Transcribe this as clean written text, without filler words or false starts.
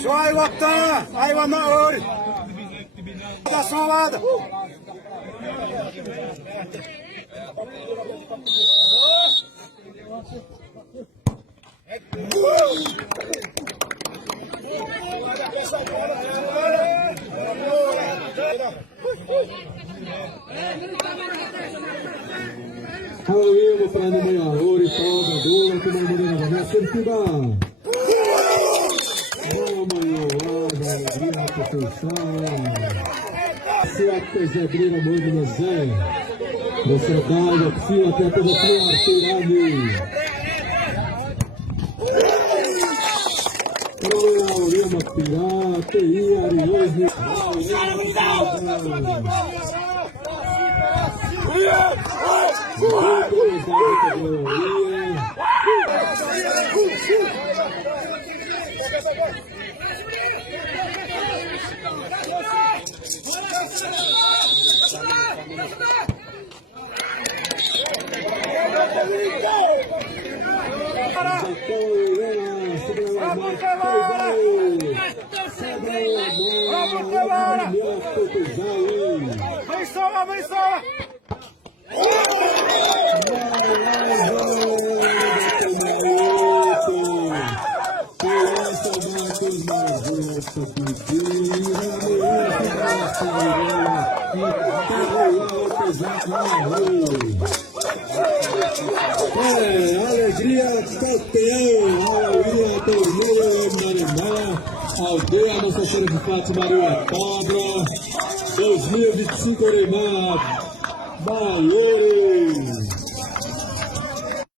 Joia Watana, aí o Maori. Da somada. Halo para namanya Ori Toga Dula Tumai Modena Nasib tiba namanya Ada Alegria Perfeição Siapa Zedrina Modena Zé Sociedade Oficina até toda a sua arteirani Lima Pirata e Ariose Vem só, vem só! Alegria campeão, alegria torneio Marimá, aldeia Nossa Senhora de Fátima Maria Cobra, 2025 Marimá, Maiores.